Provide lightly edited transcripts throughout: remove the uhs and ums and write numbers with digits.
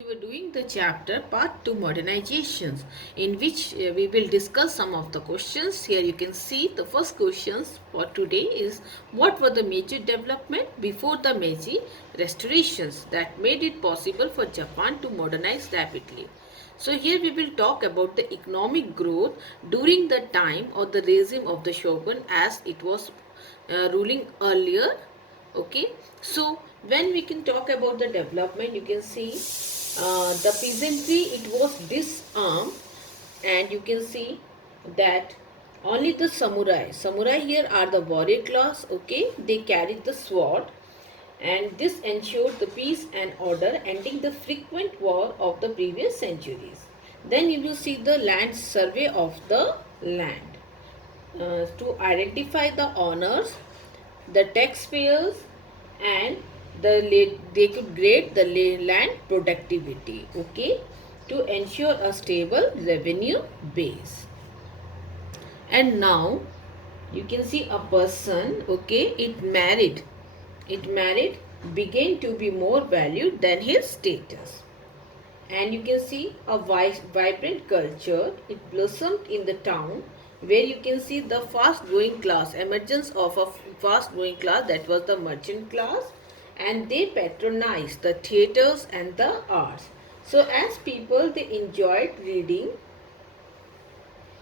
We were doing the chapter part 2 modernizations, in which we will discuss some of the questions. Here you can see the first questions for today is what were the major development before the Meiji restorations that made it possible for Japan to modernize rapidly. So here we will talk about the economic growth during the time of the regime of the shogun as it was ruling earlier. Okay, so when we can talk about the development, you can see the peasantry, it was disarmed, and you can see that only the samurai here are the warrior class. Okay, they carried the sword, and this ensured the peace and order, ending the frequent war of the previous centuries. Then you will see the land survey of the land to identify the owners, the taxpayers, and they could grade the land productivity, okay, to ensure a stable revenue base. And now you can see a person, okay, it married began to be more valued than his status. And you can see a vibrant culture, it blossomed in the town, where you can see the fast growing class, emergence of a fast growing class, that was the merchant class, and they patronized the theaters and the arts. So as people, they enjoyed reading,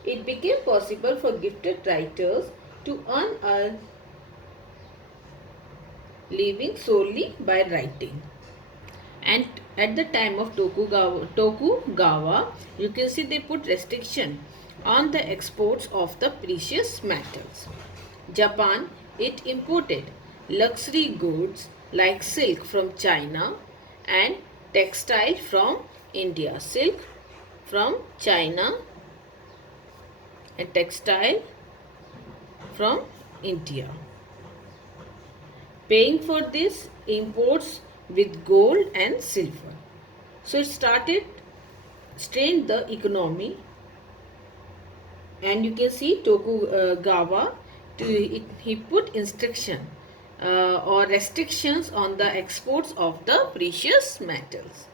it became possible for gifted writers to earn a living solely by writing. And at the time of Tokugawa, you can see they put restriction on the exports of the precious metals. Japan, it imported luxury goods like silk from China and textile from India. Silk from China and textile from India. Paying for this imports with gold and silver. So it started strained the economy, and you can see Tokugawa he put instruction or restrictions on the exports of the precious metals.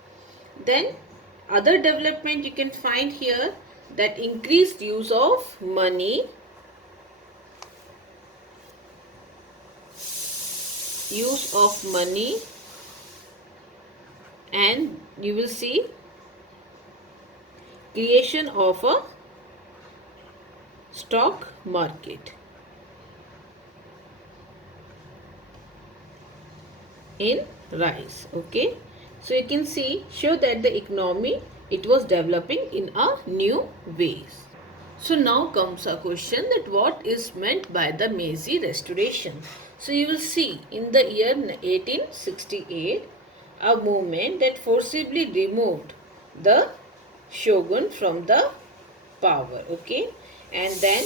Then other development you can find here, that increased use of money, and you will see creation of a stock market in rice. Okay, so you can see show that the economy, it was developing in a new ways. So now comes a question that what is meant by the Meiji restoration. So you will see in the year 1868 a movement that forcibly removed the shogun from the power, okay, and then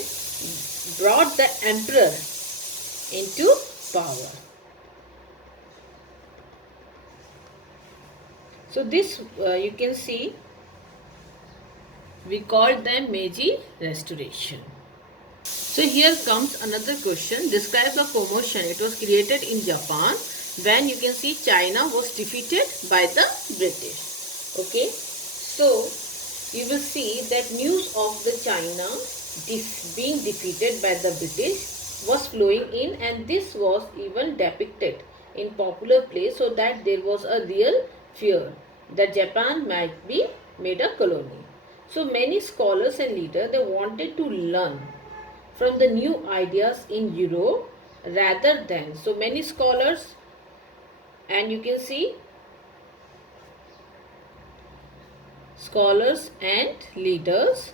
brought the emperor into power. So this you can see we called them Meiji restoration. So here comes another question. Describe the commotion. It was created in Japan when you can see China was defeated by the British. Okay. So you will see that news of the China being defeated by the British was flowing in, and this was even depicted in popular plays, so that there was a real fear that Japan might be made a colony. So many scholars and leaders, they wanted to learn from the new ideas in Europe rather than, so many scholars, and you can see scholars and leaders,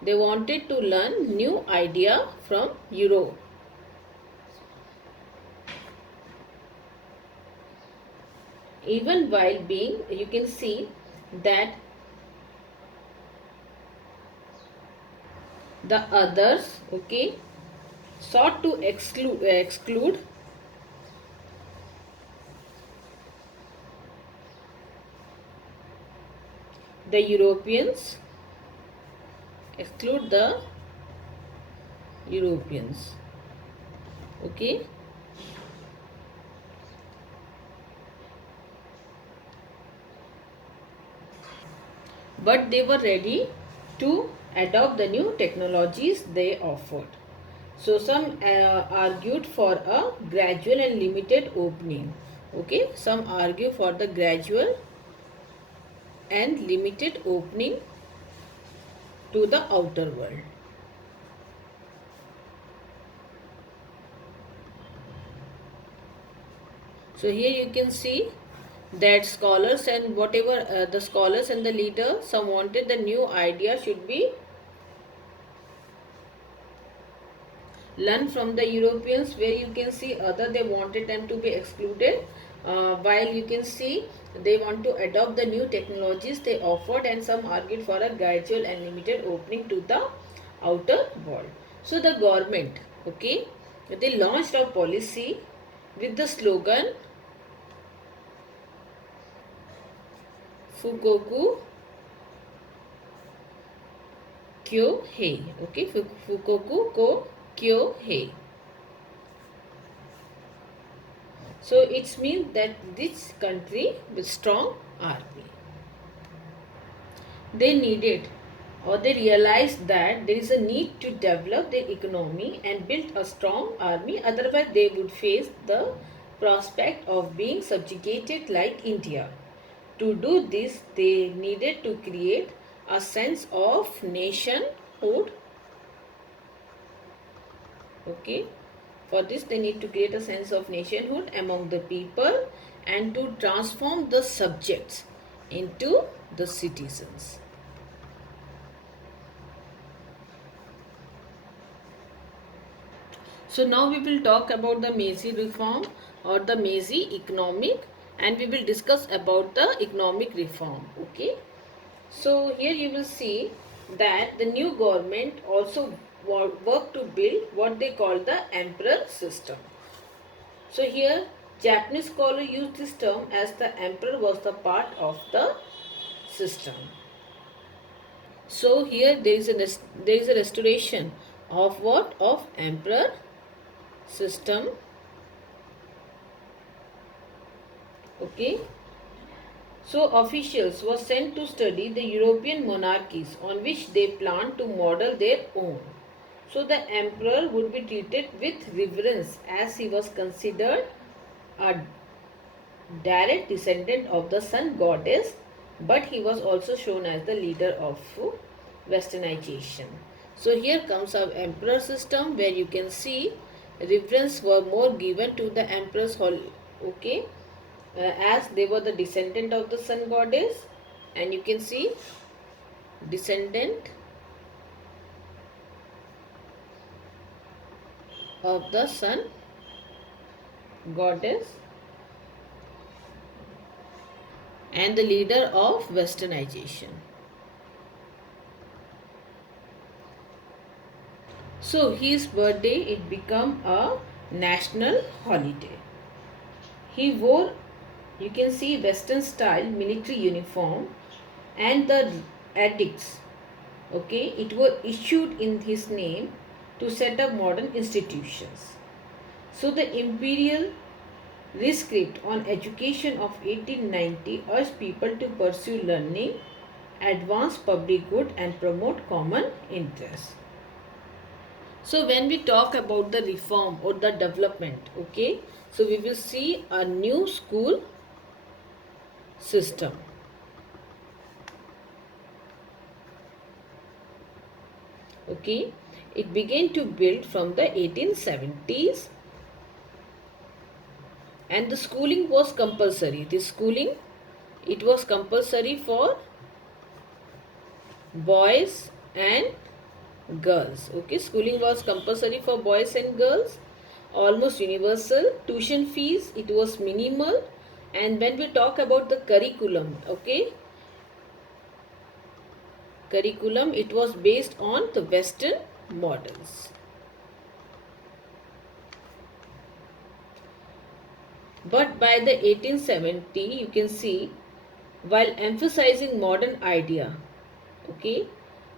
they wanted to learn new idea from Europe. Even while being, you can see that the others, okay, sought to exclude the Europeans, exclude the Europeans, okay. but they were ready to adopt the new technologies they offered. So some argued for a gradual and limited opening. Okay, some argue for the gradual and limited opening to the outer world. So here you can see that scholars and whatever the scholars and the leader, some wanted the new idea should be learn from the Europeans, where you can see other they wanted them to be excluded, while you can see they want to adopt the new technologies they offered, and some argued for a gradual and limited opening to the outer world. So the government, okay, they launched a policy with the slogan Fukoku Kyo Hei. Okay, Fukoku Ko Kyo Hei. So it means that this country with strong army. They needed or they realized that there is a need to develop their economy and build a strong army, otherwise they would face the prospect of being subjugated like India. To do this, they needed to create a sense of nationhood. Okay, for this they need to create a sense of nationhood among the people and to transform the subjects into the citizens. So now we will talk about the Meiji reform or the Meiji economic, and we will discuss about the economic reform. Okay. So here you will see that the new government also worked to build what they call the emperor system. So here Japanese scholars use this term as the emperor was the part of the system. So here there is a restoration of what? Of emperor system. Okay. So officials were sent to study the European monarchies on which they planned to model their own. So the emperor would be treated with reverence as he was considered a direct descendant of the sun goddess, but he was also shown as the leader of westernization. So here comes our emperor system, where you can see reverence were more given to the emperor's okay, as they were the descendant of the sun goddess, and you can see descendant of the sun goddess and the leader of westernization. So his birthday, it became a national holiday. He wore, you can see, western style military uniform, and the edicts, okay, it were issued in his name to set up modern institutions. So the imperial rescript on education of 1890 urged people to pursue learning, advance public good, and promote common interests. So when we talk about the reform or the development, okay, so we will see a new school system. Okay, it began to build from the 1870s, and the schooling was compulsory. This schooling, it was compulsory for boys and girls. Okay, schooling was compulsory for boys and girls, almost universal. Tuition fees, it was minimal. And when we talk about the curriculum, okay, curriculum, it was based on the western models. But by the 1870, you can see, while emphasizing modern idea, okay,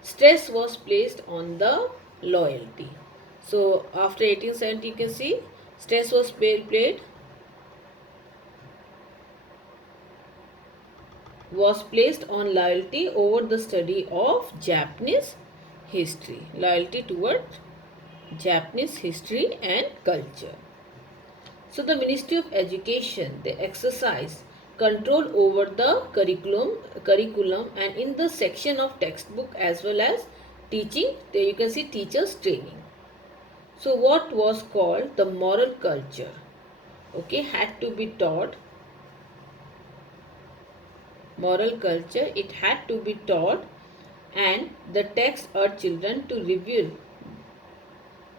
stress was placed on the loyalty. So after 1870, you can see stress was played was placed on loyalty over the study of Japanese history. Loyalty toward Japanese history and culture. So the Ministry of Education, they exercise control over the curriculum and in the section of textbook as well as teaching, there you can see teachers training. So what was called the moral culture, okay, had to be taught. Moral culture, it had to be taught, and the text urged children to revere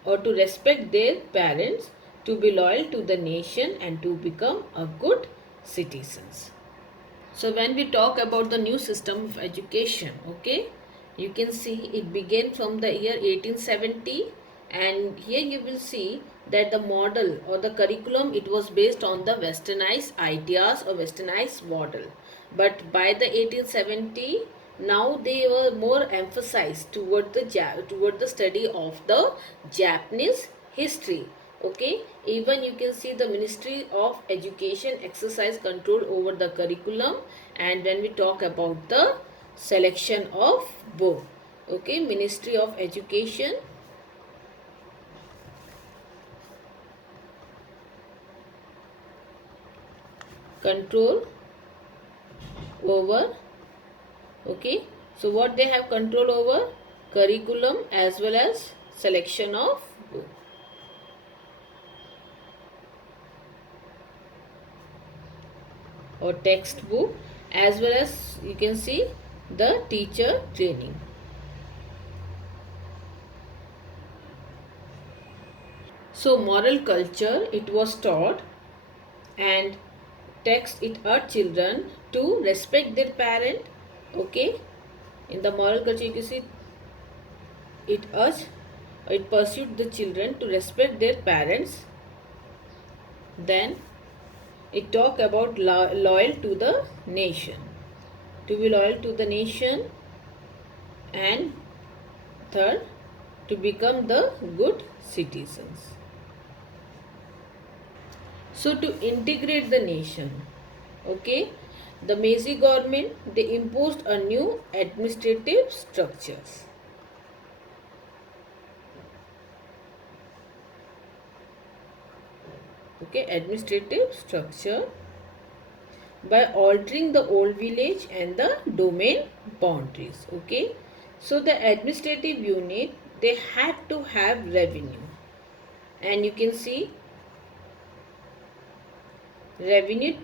or to respect their parents, to be loyal to the nation and to become a good citizens. So when we talk about the new system of education, okay, you can see it began from the year 1870, and here you will see that the model or the curriculum, it was based on the westernized ideas or westernized model. But by the 1870, now they were more emphasized toward the study of the Japanese history. Okay, even you can see the Ministry of Education exercise control over the curriculum, and when we talk about the selection of book, okay, Ministry of Education control over, okay, so what they have control over? Curriculum as well as selection of book. Or textbook, as well as you can see the teacher training. So moral culture, it was taught, and text, it urged children to respect their parent. Okay, in the moral culture you can see it urged, it pursued the children to respect their parents. Then it talk about loyal to the nation, to be loyal to the nation, and third, to become the good citizens. So to integrate the nation, okay, the Meiji government, they imposed a new administrative structures. Okay, administrative structure by altering the old village and the domain boundaries. Okay, so the administrative unit, they had to have revenue, and you can see revenue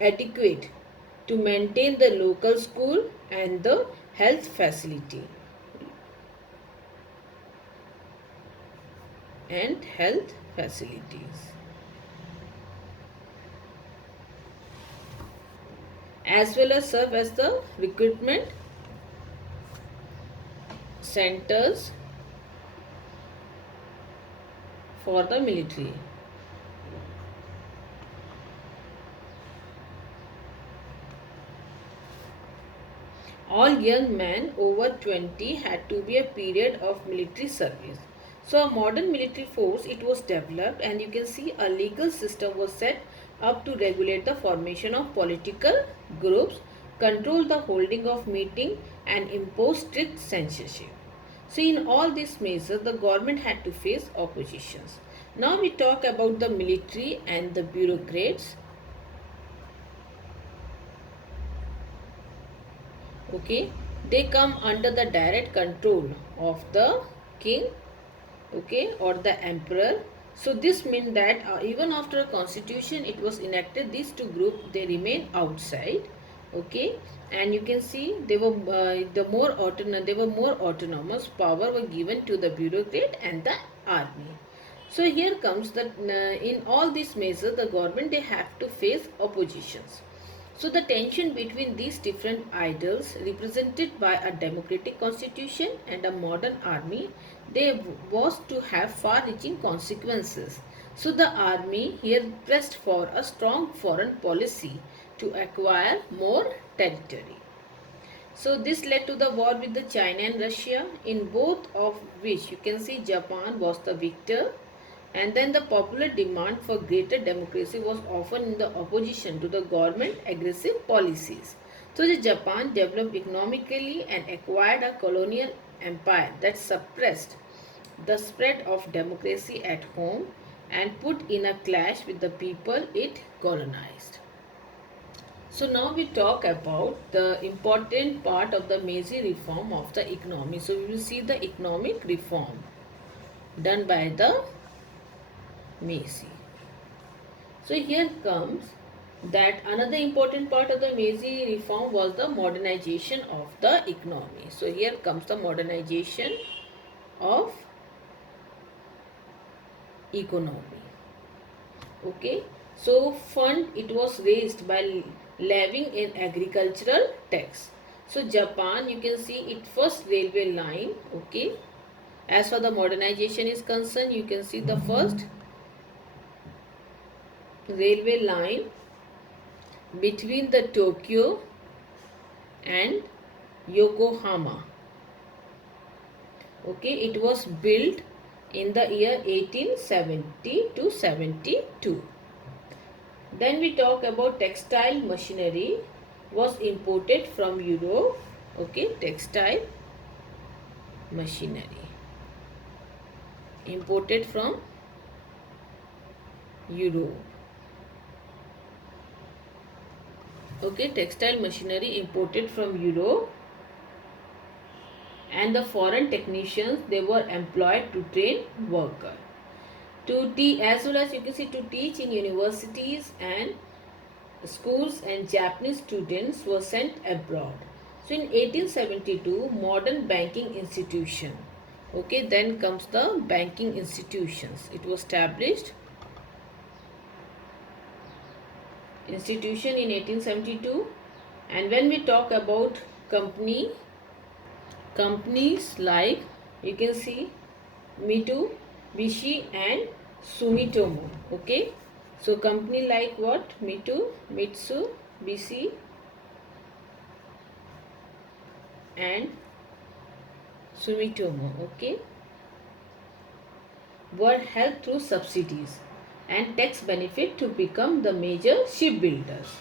adequate to maintain the local school and the health facility and health facilities, as well as serve as the recruitment centers for the military. All young men over 20 had to be a period of military service. So a modern military force, it was developed, and you can see a legal system was set up to regulate the formation of political groups, control the holding of meeting, and impose strict censorship. So in all these measures, the government had to face oppositions. Now we talk about the military and the bureaucrats. Okay, they come under the direct control of the king, okay, or the emperor. So this means that even after a constitution it was enacted, these two groups, they remain outside. Okay, and you can see they were more autonomous power were given to the bureaucrat and the army. So here comes that in all these measures the government, they have to face oppositions. So the tension between these different ideals, represented by a democratic constitution and a modern army, they was to have far-reaching consequences. So the army here pressed for a strong foreign policy to acquire more territory. So this led to the war with the China and Russia, in both of which you can see Japan was the victor, and then the popular demand for greater democracy was often in the opposition to the government aggressive policies. So the Japan developed economically and acquired a colonial empire that suppressed the spread of democracy at home and put in a clash with the people it colonized. So now we talk about the important part of the Meiji reform of the economy. So we will see the economic reform done by the Meiji. So here comes that another important part of the Meiji reform was the modernization of the economy. So here comes the modernization of economy. Okay, so fund it was raised by levying in agricultural tax. So Japan, you can see it first railway line. Okay, as for the modernization is concerned, you can see the first railway line between the Tokyo and Yokohama. Okay, it was built in the year 1870 to 72. Then we talk about textile machinery was imported from Europe. Okay, textile machinery imported from Europe. Okay, textile machinery imported from Europe, and the foreign technicians they were employed to train worker to teach, as well as you can see to teach in universities and schools, and Japanese students were sent abroad. So in 1872 modern banking institution. Okay, then comes the banking institutions. It was established institution in 1872. And when we talk about companies like you can see Mitsubishi and Sumitomo. Okay, so company like what? Mitsubishi and Sumitomo. Okay, were helped through subsidies and tax benefit to become the major shipbuilders.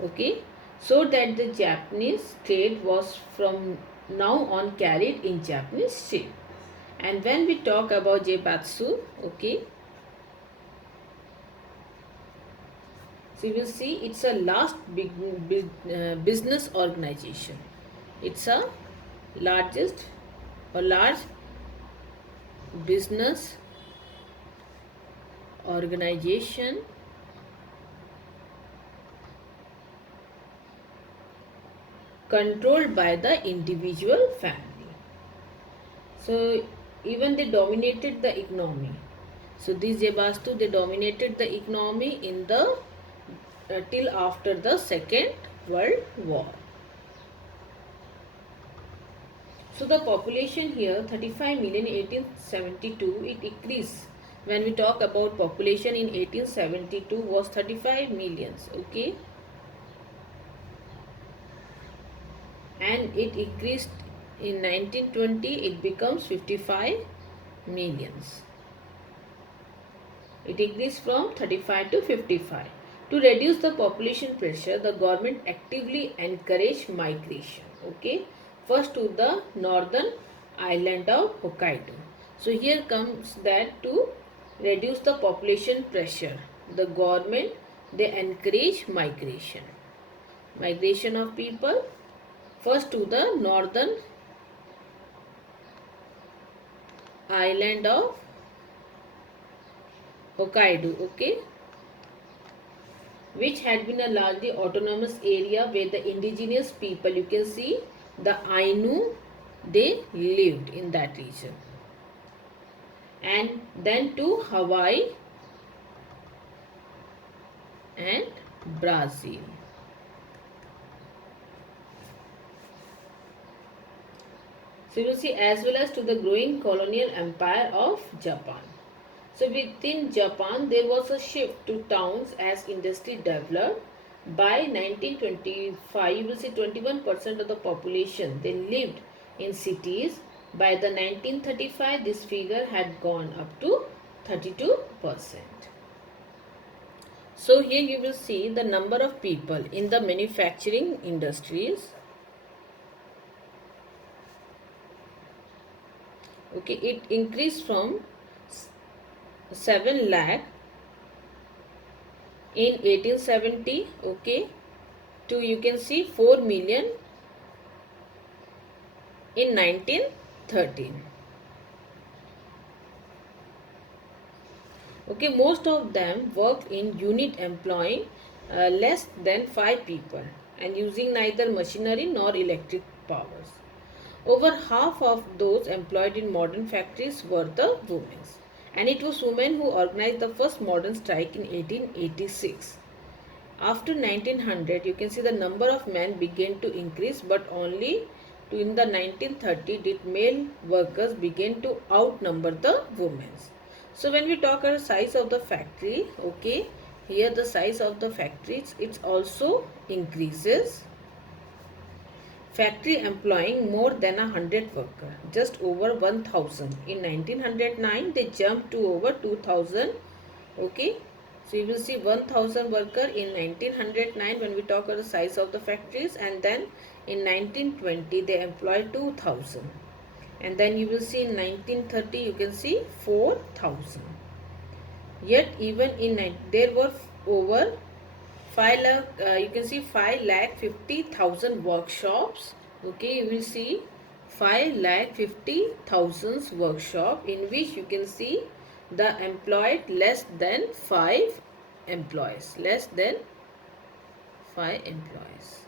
Okay, so that the Japanese trade was from now on carried in Japanese ship. And when we talk about Zaibatsu, okay, so you will see it's a last big business organization. It's a largest or large business organization controlled by the individual family. So even they dominated the economy. So these Zaibatsu they dominated the economy in the till after the Second World War. So the population here 35 million in 1872 it increased. When we talk about population in 1872 was 35 millions. Okay, and it increased in 1920 it becomes 55 millions. It increased from 35 to 55. To reduce the population pressure, the government actively encouraged migration. Okay, first to the northern island of Hokkaido. So here comes that to reduce the population pressure, the government they encourage migration of people first to the northern island of Hokkaido. Okay, which had been a largely autonomous area where the indigenous people, you can see the Ainu, they lived in that region. And then to Hawaii and Brazil. So you will see as well as to the growing colonial empire of Japan. So within Japan, there was a shift to towns as industry developed. By 1925, you will see 21% of the population, they lived in cities. By the 1935, this figure had gone up to 32%. So here you will see the number of people in the manufacturing industries. Okay, it increased from 7 lakh in 1870, okay, to you can see 4 million in 1913. Okay, most of them work in unit employing less than 5 people and using neither machinery nor electric powers. Over half of those employed in modern factories were the women. And it was women who organized the first modern strike in 1886. After 1900, you can see the number of men began to increase, but only in the 1930 did male workers begin to outnumber the women. So when we talk about the size of the factory, okay, here the size of the factories, it also increases. Factory employing more than 100 workers, just over 1000. In 1909, they jumped to over 2000. Okay, so you will see 1000 worker in 1909 when we talk about the size of the factories, and then in 1920 they employed 2000, and then you will see in 1930 you can see 4000. Yet even in there were over 5 lakh, you can see 5 lakh 50,000 workshops. Okay, you will see 5 lakh 50,000 workshop in which you can see the employed less than 5 employees, less than 5 employees.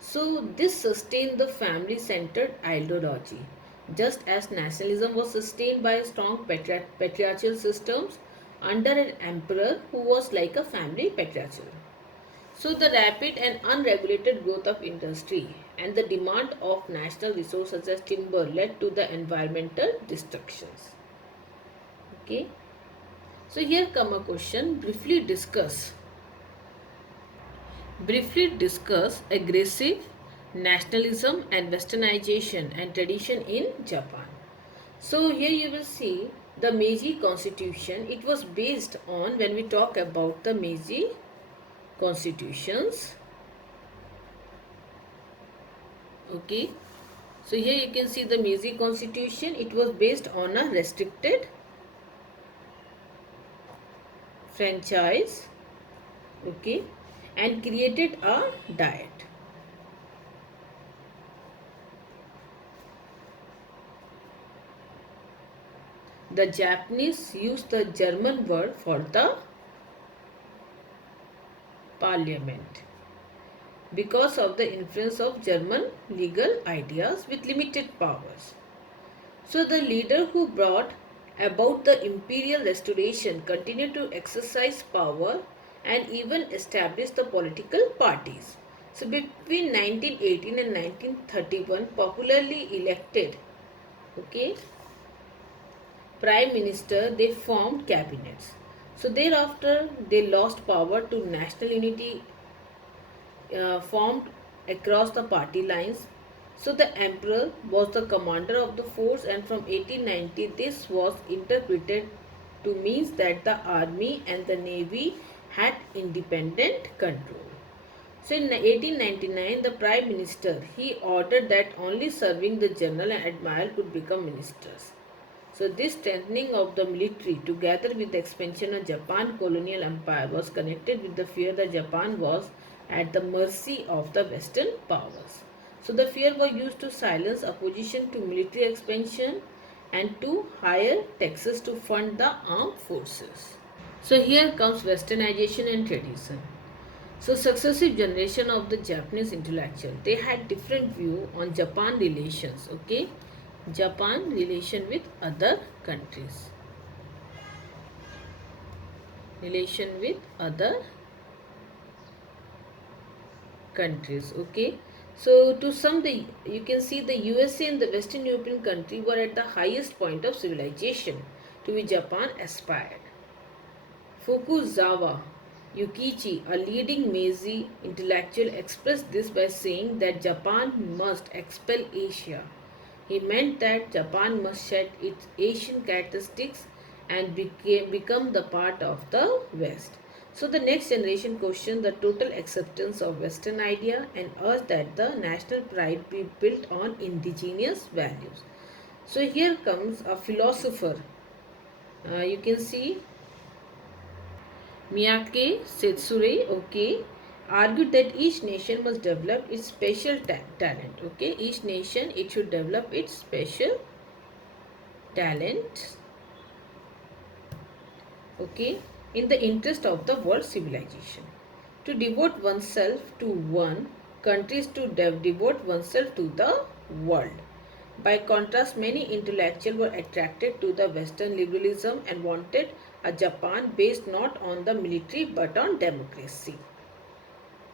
So this sustained the family-centered ideology. Just as nationalism was sustained by strong patriarchal systems under an emperor who was like a family patriarchal. So the rapid and unregulated growth of industry and the demand of national resources such as timber led to the environmental destructions. Okay. So here come a question. Briefly discuss aggressive nationalism and westernization and tradition in Japan. So here you will see the Meiji Constitution. It was based on, when we talk about the Meiji constitutions, okay, so here you can see the Meiji constitution. It was based on a restricted franchise, okay, and created a diet. The Japanese used the German word for the parliament because of the influence of German legal ideas with limited powers. So the leader who brought about the imperial restoration continued to exercise power and even establish the political parties. So between 1918 and 1931, popularly elected, okay, prime minister, they formed cabinets. So thereafter, they lost power to national unity formed across the party lines. So the emperor was the commander of the force, and from 1890 this was interpreted to mean that the army and the navy had independent control. So in 1899 the prime minister, he ordered that only serving the general and admiral could become ministers. So this strengthening of the military together with the expansion of Japan colonial empire was connected with the fear that Japan was at the mercy of the western powers. So the fear was used to silence opposition to military expansion and to higher taxes to fund the armed forces. So here comes westernization and tradition. So successive generation of the Japanese intellectual, they had different view on Japan relations, okay? Japan relation with other countries. Relation with other countries, okay? So to sum the, you can see the USA and the Western European country were at the highest point of civilization to which Japan aspired. Fukuzawa Yukichi, a leading Meiji intellectual, expressed this by saying that Japan must expel Asia. He meant that Japan must shed its Asian characteristics and become the part of the West. So the next generation questioned the total acceptance of Western idea and urged that the national pride be built on indigenous values. So here comes a philosopher. You can see Miyake Setsure, okay, argued that each nation must develop its special talent. Okay, each nation it should develop its special talent. Okay, in the interest of the world civilization. To devote oneself to one country is to devote oneself to the world. By contrast, many intellectuals were attracted to the Western liberalism and wanted a Japan based not on the military but on democracy.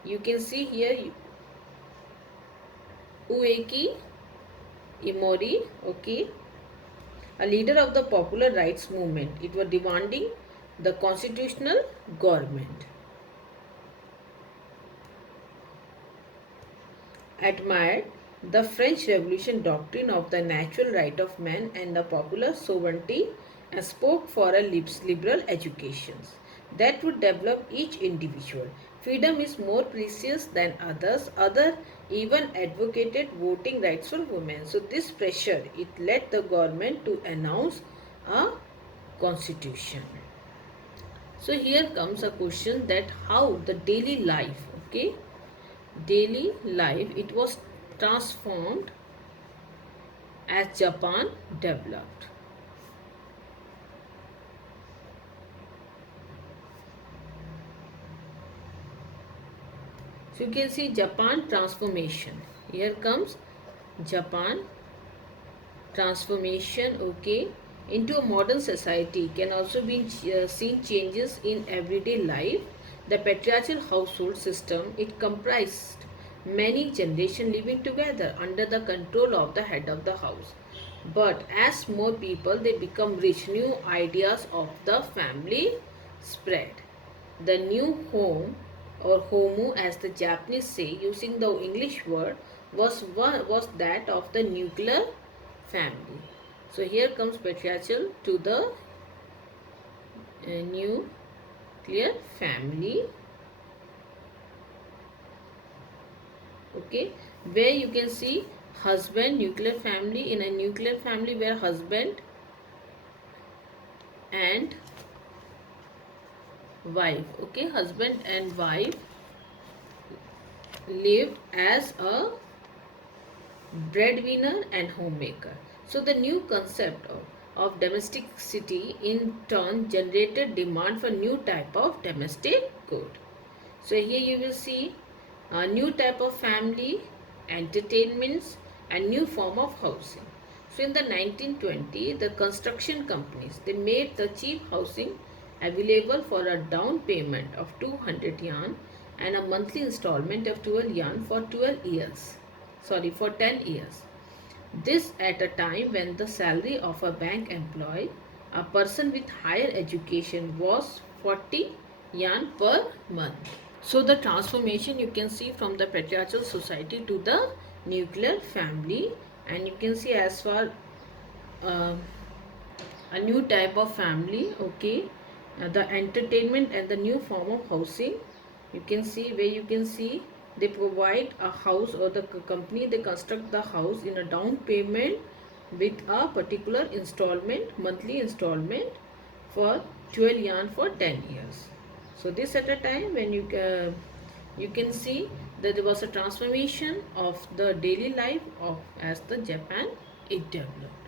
You can see here Ueki Imori, okay, a leader of the popular rights movement. It was demanding the constitutional government. Admired the French Revolution doctrine of the natural right of man and the popular sovereignty and spoke for a liberal education that would develop each individual. Freedom is more precious than others. Other even advocated voting rights for women. So this pressure, it led the government to announce a constitution. So here comes a question that how the daily life, okay, daily life, it was transformed as Japan developed. So you can see Japan transformation. Here comes Japan transformation, okay, into a modern society can also be seen changes in everyday life. The patriarchal household system, it comprised many generations living together under the control of the head of the house. But as more people they become rich, new ideas of the family spread. The new home or homu as the Japanese say using the English word was that of the nuclear family. So here comes patriarchal to the nuclear family. Okay, where you can see husband, nuclear family, in a nuclear family where husband and wife, okay, husband and wife lived as a breadwinner and homemaker. So the new concept of domesticity in turn generated demand for new type of domestic good. So here you will see a new type of family, entertainments and new form of housing. So in the 1920, the construction companies, they made the cheap housing available for a down payment of 200 yuan and a monthly installment of 12 yuan for 12 years. For 10 years. This at a time when the salary of a bank employee, a person with higher education, was 40 yuan per month. So the transformation you can see from the patriarchal society to the nuclear family, and you can see as far uh, a new type of family, okay, the entertainment and the new form of housing. You can see where you can see they provide a house, or the company they construct the house in a down payment with a particular installment, monthly installment for 12 yuan for 10 years. So this at a time when you can see that there was a transformation of the daily life of as the Japan it developed.